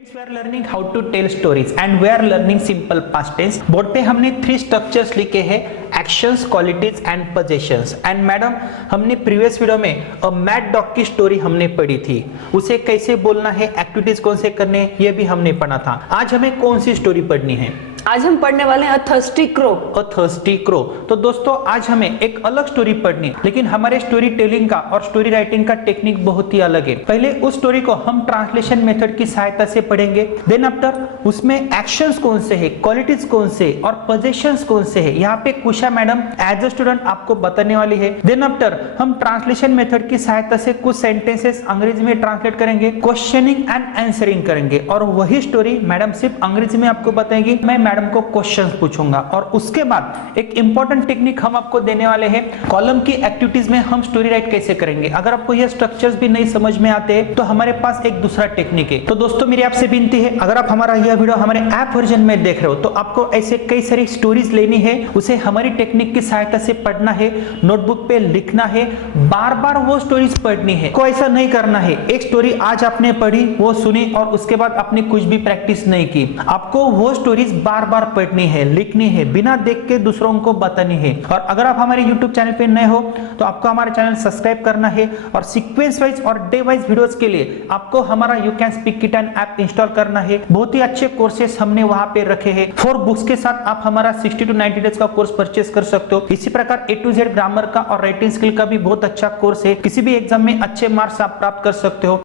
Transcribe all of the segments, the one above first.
We are learning how to tell stories and we are learning simple past tense. Board पे हमने 3 structures लिखे हैं, actions, qualities and possessions. And madam हमने previous video में mad dog की story हमने पढ़ी थी, उसे कैसे बोलना है, एक्टिविटीज कौन से करने हैं, ये भी हमने पढ़ा था. आज हमें कौन सी स्टोरी पढ़नी है? आज हम पढ़ने वाले हैं थर्स्टी क्रो. Thirsty crow. तो दोस्तों आज हमें एक अलग स्टोरी पढ़नी है, लेकिन हमारे स्टोरी टेलिंग का और स्टोरी राइटिंग का टेक्निक बहुत ही अलग है. पहले उस स्टोरी को हम ट्रांसलेशन मेथड की सहायता से पढ़ेंगे. देन आफ्टर उसमें एक्शंस कौन से है, क्वालिटीज कौन से और पोजेशंस कौन से है, यहाँ पे कुशा मैडम एज अ स्टूडेंट आपको बताने वाली है. देन आफ्टर हम ट्रांसलेशन मेथड की सहायता से कुछ सेंटेंसेस अंग्रेजी में ट्रांसलेट करेंगे, क्वेश्चनिंग एंड आंसरिंग करेंगे, और वही स्टोरी मैडम सिर्फ अंग्रेजी में आपको बताएगी, मैं मैडम को क्वेश्चंस पूछूंगा. और उसके बाद एक इंपॉर्टेंट टेक्निक हम आपको देने वाले हैं, कॉलम की एक्टिविटीज में हम स्टोरी राइट कैसे करेंगे. अगर आपको ये स्ट्रक्चर्स भी नहीं समझ में आते हैं तो हमारे पास एक दूसरा टेक्निक है. तो दोस्तों मेरी आपसे विनती है, अगर आप हमारा यह वीडियो हमारे ऐप वर्जन में देख रहे हो तो आपको ऐसे कई सारी स्टोरीज लेनी है, उसे हमारी टेक्निक की सहायता से पढ़ना है, नोटबुक पे लिखना है, बार बार वो स्टोरीज पढ़नी है. कोई ऐसा नहीं करना है एक स्टोरी आज आपने पढ़ी, वो सुनी और उसके बाद आपने कुछ भी प्रैक्टिस नहीं की. आपको वो स्टोरीज बार बार पढ़नी है, लिखनी है, बिना देख के दूसरों को बतानी है. और अगर आप हमारे YouTube चैनल पे नए हो तो आपको हमारा चैनल सब्सक्राइब करना है, और सीक्वेंस वाइज और डे वाइज वीडियोस के लिए आपको हमारा you can speak kitten app install करना है. बहुत ही अच्छे कोर्सेस हमने वहां पे रखे हैं. 4 बुक्स के साथ आप हमारा 60 to 90 डेज का कोर्स परचेस कर सकते हो. इसी प्रकार A to Z ग्रामर का और राइटिंग स्किल का भी बहुत अच्छा कोर्स है. किसी भी एग्जाम में अच्छे मार्क्स आप प्राप्त कर सकते हो.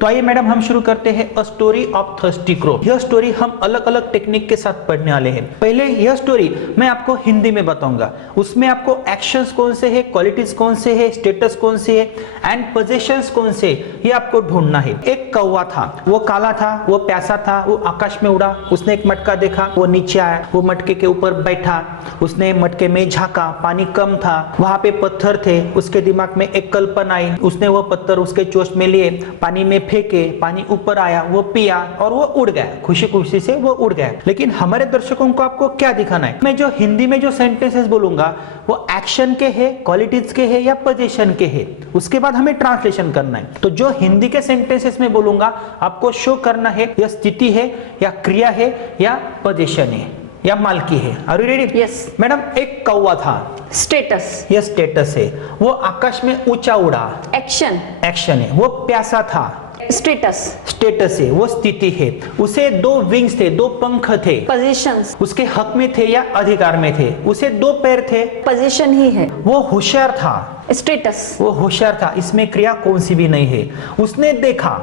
तो आइए मैडम हम शुरू करते हैं a story of thirsty crow. यह स्टोरी हम अलग अलग टेक्निक के साथ पढ़ने वाले हैं. पहले यह स्टोरी मैं आपको हिंदी में बताऊंगा, उसमें आपको एक्शंस कौन से है, क्वालिटीज कौन से है, स्टेटस कौन से है एंड पोजीशंस कौन से, ये आपको ढूंढना है. एक कौवा था, वो काला था, वो प्यासा था, वो आकाश में उड़ा. उसने एक मटका देखा, वो नीचे आया, वो मटके के ऊपर बैठा, उसने मटके में झांका, पानी कम था, वहां पे पत्थर थे. उसके दिमाग में एक कल्पना आई, उसने वो पत्थर उसके चोंच में लिए, पानी में फेंके, पानी ऊपर आया, वो पिया और वो उड़ गया. खुशी खुशी से वो उड़ गया. लेकिन हमारे दर्शकों को आपको क्या दिखाना है, मैं जो हिंदी में जो सेंटेंसेस बोलूंगा वो एक्शन के है, क्वालिटीज के है या पोजीशन के है, उसके बाद हमें ट्रांसलेशन करना है. तो जो हिंदी के सेंटेंसेस में बोलूंगा आपको शो करना है यह स्थिति है या क्रिया है या पोजीशन है या मालकी है. Are you ready? Yes madam एक कौवा था, स्टेटस. यह स्टेटस है. वो आकाश में ऊंचा उड़ा, एक्शन. एक्शन है. वो प्यासा था, स्टेटस. स्टेटस है, वो स्थिति है. उसे 2 विंग्स थे, 2 पंख थे, पोजीशंस. उसके हक में थे या अधिकार में थे. उसे 2 पैर थे, पोजीशन ही है. वो होशियार था, स्टेटस. वो होशियार था, इसमें क्रिया कौन सी भी नहीं है. उसने देखा,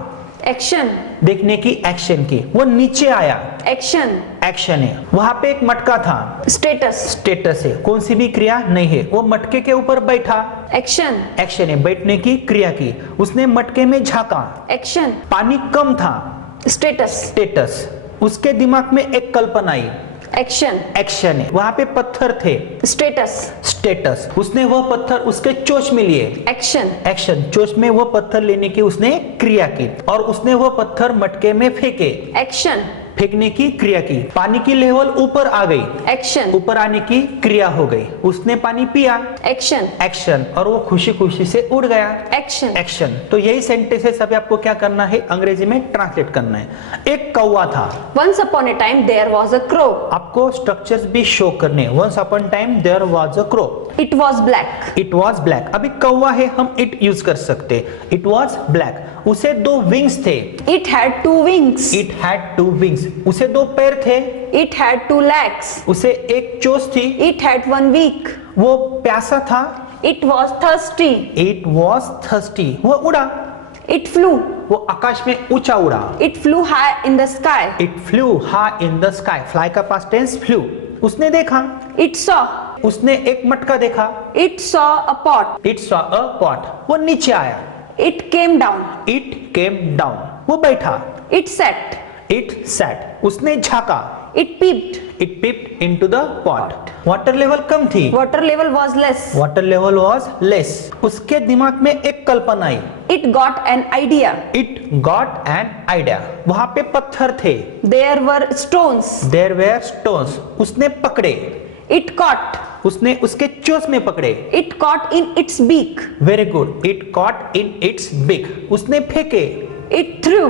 एक्शन. देखने की एक्शन की. वो नीचे आया, एक्शन. एक्शन है. वहां पे एक मटका था, स्टेटस. स्टेटस है, कौन सी भी क्रिया नहीं है. वो मटके के ऊपर बैठा, एक्शन. एक्शन है, बैठने की क्रिया की. उसने मटके में झांका, एक्शन. पानी कम था, स्टेटस. स्टेटस. उसके दिमाग में एक कल्पना आई, एक्शन. एक्शन है. वहां पे पत्थर थे, स्टेटस. स्टेटस. उसने वह पत्थर उसके चोंच में लिए, एक्शन. एक्शन. चोंच में वो पत्थर लेने की उसने क्रिया की, और उसने वो पत्थर मटके में फेंके, एक्शन. फेंकने की क्रिया की. पानी की लेवल ऊपर आ गई, एक्शन. ऊपर आने की क्रिया हो गई. उसने पानी पिया, एक्शन. एक्शन. और वो खुशी खुशी से उड़ गया, एक्शन. एक्शन. तो यही सेंटेंसेस अभी आपको क्या करना है, अंग्रेजी में ट्रांसलेट करना है. एक कौवा था, Once upon a time there was a crow. आपको स्ट्रक्चर्स भी शो करने. Once upon time there was a crow. It was black. It was black. अभी कौवा है, हम इट यूज कर सकते. It was black. उसे 2 विंग्स थे, It had 2 wings. It had 2 wings. उसे 2 पैर थे, It had 2 legs. उसे एक चोंच थी. It had 1 beak. वो प्यासा था, It was thirsty. It was thirsty. वो उड़ा, It flew. वो आकाश में ऊंचा उड़ा. It flew high in the sky. It flu high in the sky. Fly का पास्ट टेंस फ्लू. उसने देखा, It saw. उसने एक मटका देखा, It saw a pot. It saw a pot. वो नीचे आया, It came down. It came down. वो बैठा, It sat. It sat. उसने झांका, It peeped. It peeped into the pot. Water level कम थी, Water level was less. Water level was less. उसके दिमाग में एक कल्पना आई, It got an idea. It got an idea. वहां पे पत्थर थे, There were stones. There were stones. उसने पकड़े, It caught. उसने उसके चोंच में पकड़े। It caught in its beak. Very good, it caught in its big. उसने फेंके, It threw.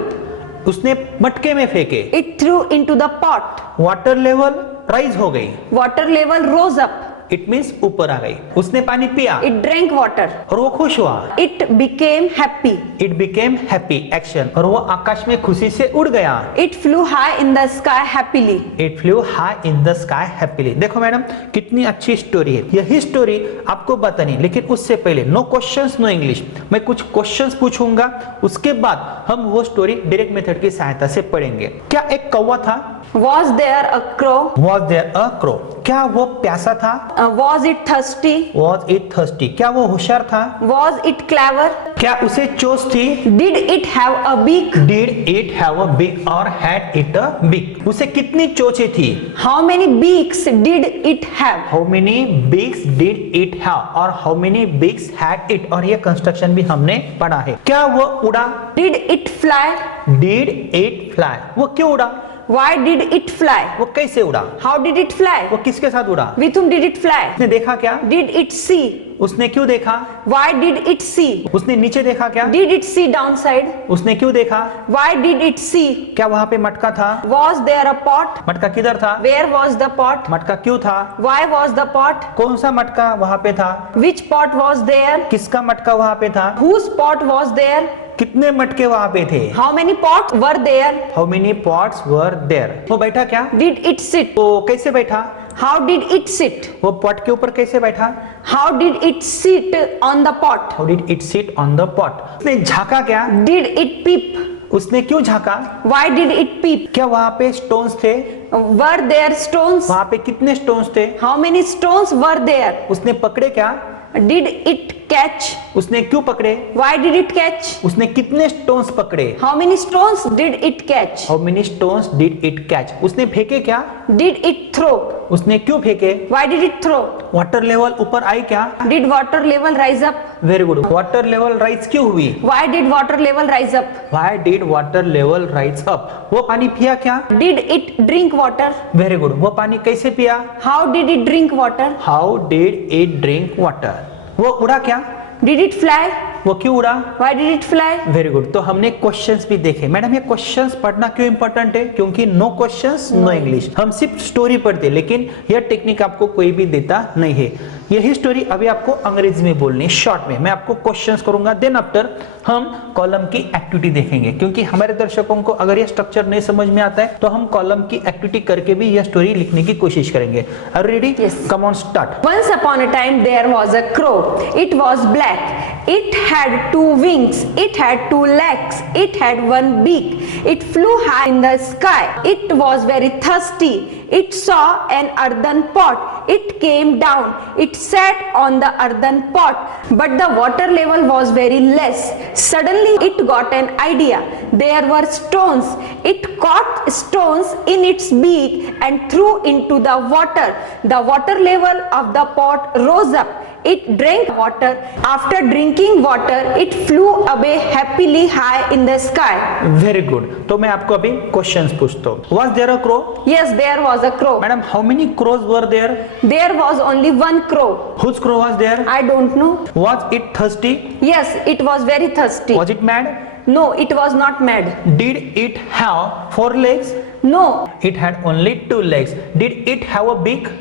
उसने मटके में फेंके। It threw into the pot. Water level rise हो गई, Water level rose up. It means ऊपर आ गई। उसने पानी पिया It drank water. और वो खुश हुआ। It became happy. It became happy, action, और वो आकाश में खुशी से उड़ गया। It flew high in the sky happily. It flu high in the sky happily. देखो मैडम कितनी अच्छी स्टोरी है। यही स्टोरी आपको बतानी, लेकिन उससे पहले नो क्वेश्चंस नो इंग्लिश। मैं कुछ क्वेश्चंस पूछूंगा, उसके बाद हम वो स्टोरी डायरेक्ट मेथड की सहायता से पढ़ेंगे। क्या एक कौवा था? Was there a crow? Was there a crow? क्या वो प्यासा था? Was it thirsty? Was it thirsty? क्या वो होशियार था? Was it clever? क्या उसे चोंच थी? Did it have a beak? Did it have a big और हैड इट अ बिग? उसे कितनी चोंचें थी? How many beaks did it have? How many beaks did it have और how many beaks had it, और ये construction भी हमने पढ़ा है। क्या वो उड़ा? Did it fly? Did it fly? वो क्यों उड़ा? Why did it fly? वो कैसे उड़ा? How did it fly? वो किसके साथ उड़ा? With whom did it fly? उसने देखा क्या? Did it see? उसने क्यों देखा? Why did it see? उसने नीचे देखा क्या? Did it see downside? उसने क्यों देखा? Why did it see? क्या वहां पे मटका था? Was there a pot? मटका किधर था? Where was the pot? मटका क्यों था? Why was the pot? कौन सा मटका वहां पे था? Which pot was there? किसका मटका वहां पे था? Whose pot was there? कितने मटके वहां पे थे? How many pots were there? How many pots were there? वो बैठा क्या? Did it sit? वो कैसे बैठा? How did it sit? वो पॉट के ऊपर कैसे बैठा? How did it sit on the pot? How did it sit on the pot? उसने झांका क्या? Did it peep? उसने क्यों झांका? Why did it peep? क्या वहां पे स्टोन्स थे? Were there stones? वहां पे कितने स्टोन्स थे? How many stones were there? उसने पकड़े क्या? Did it catch? उसने क्यों पकड़े? Why did it catch? उसने कितने स्टोन्स पकड़े? How many stones did it catch? How many stones did it catch? उसने फेंके क्या? Did it throw? उसने क्यों फेंके? Why did it throw? Water level ऊपर आई क्या? Did water level rise up? Very good. Water level rise क्यों हुई? Why did water level rise up? Why did water level rise up? वो पानी पिया क्या? Did it drink water? Very good. वो पानी कैसे पिया? How did it drink water? How did it drink water? वो उड़ा क्या? Did it fly? वो क्यों उड़ा? Why did it fly? Very good. तो हमने क्वेश्चंस भी देखे। मैडम ये क्वेश्चंस पढ़ना क्यों इंपॉर्टेंट है? क्योंकि नो क्वेश्चंस नो इंग्लिश। हम सिर्फ स्टोरी पढ़ते, लेकिन यह टेक्निक आपको कोई भी देता नहीं है। यही स्टोरी अभी आपको अंग्रेजी में बोलनी है, शॉर्ट में। मैं आपको क्वेश्चंस करूंगा, देन आफ्टर हम कॉलम की एक्टिविटी देखेंगे, क्योंकि हमारे दर्शकों को अगर यह स्ट्रक्चर नहीं समझ में आता है तो हम कॉलम की एक्टिविटी करके भी यह स्टोरी लिखने की कोशिश करेंगे। Are ready? Yes. Come on start. Once upon a time there was a crow. It was black. It had two wings. It had two legs. It had one beak. It flew high in the sky. It was very thirsty. It saw an earthen pot. It came down. It sat on the earthen pot. But the water level was very less. Suddenly it got an idea. There were stones. It caught stones in its beak and threw into the water. The water level of the pot rose up. It drank water. After drinking water, it flew away happily high in the sky. Very good. तो मैं आपको अभी questions पूछता हूँ। Was there a crow? Yes, there was a crow. Madam how many crows were there? There was only one crow. Whose crow was there? I don't know. Was it thirsty? Yes, it was very thirsty. Was it mad? No, it was not mad. Did it have 4 legs? No. It had only 2 legs. Did it have a beak?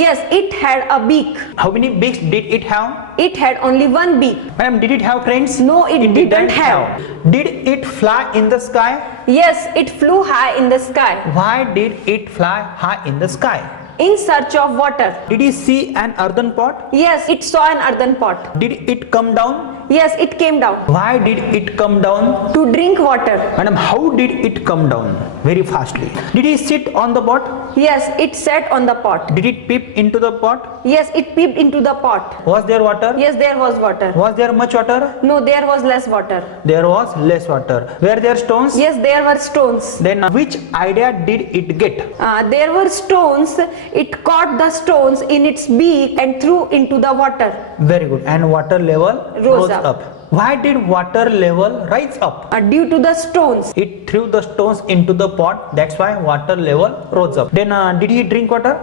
Yes, it had a beak. How many beaks did it have? It had only one beak. Madam, did it have friends? No, it didn't have. Did it fly in the sky? Yes, it flew high in the sky Why did it fly high in the sky? in search of water. Did you see an earthen pot? Yes, it saw an earthen pot. Did it come down? Yes, it came down Why did it come down? to drink water. Madam, how did it come down? Very fastly. Did it sit on the pot? Yes, it sat on the pot. Did it peep into the pot? Yes, it peeped into the pot. Was there water? Yes, there was water. Was there much water? No, there was less water. There was less water. Were there stones? Yes, there were stones. Then which idea did it get? There were stones. It caught the stones in its beak and threw into the water. Very good. And water level Rose up. up. Why did water level rise up? Due to the stones. It threw the stones into the pot. That's why water level rose up. Then did he drink water?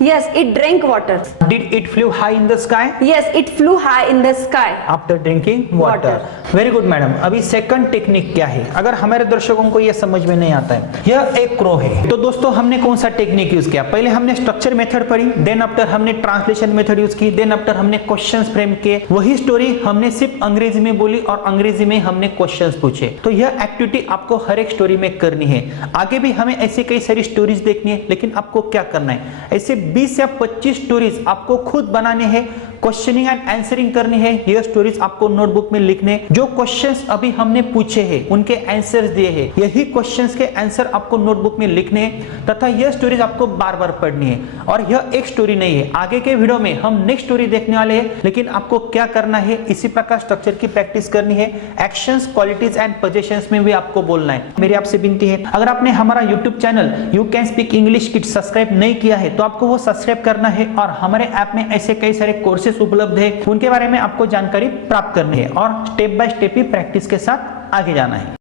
Yes, it drank water. Did it flew high in the sky Yes, it flew high in the sky. After drinking water? Very good madam. अभी second technique क्या है, अगर हमारे दर्शकों को यह समझ में नहीं आता है, यह एक क्रो है। तो दोस्तों हमने कौन सा टेक्निक यूज किया, पहले हमने स्ट्रक्चर मेथड पढ़ी, देन आफ्टर हमने ट्रांसलेशन मेथड यूज की, देन आफ्टर हमने क्वेश्चंस फ्रेम किए। वही स्टोरी हमने सिर्फ अंग्रेजी में बोली और अंग्रेजी में हमने क्वेश्चंस पूछे। तो यह एक्टिविटी आपको हर एक स्टोरी में करनी है। आगे भी हमें ऐसे कई सारी स्टोरीज देखनी है, लेकिन आपको क्या करना है, ऐसे 20 या 25 स्टोरीज आपको खुद बनाने हैं, क्वेश्चनिंग एंड आंसरिंग करनी है। ये स्टोरीज आपको नोटबुक में लिखने, जो क्वेश्चंस अभी हमने पूछे हैं उनके आंसर्स दिए हैं, यही क्वेश्चंस के आंसर आपको नोटबुक में लिखने तथा यह स्टोरीज आपको बार बार पढ़नी है। और यह एक स्टोरी नहीं है, आगे के वीडियो में हम नेक्स्ट स्टोरी देखने वाले हैं, लेकिन आपको क्या करना है, इसी प्रकार स्ट्रक्चर की प्रैक्टिस करनी है। एक्शंस, क्वालिटीज एंड पोजीशंस में भी आपको बोलना है। मेरी आपसे विनती है, अगर आपने हमारा YouTube channel you can speak English kids subscribe नहीं किया है तो आपको वो सब्सक्राइब करना है, और हमारे ऐप में ऐसे कई सारे कोर्सेज उपलब्ध है, उनके बारे में आपको जानकारी प्राप्त करनी है और step by step he practice के साथ आगे जाना है।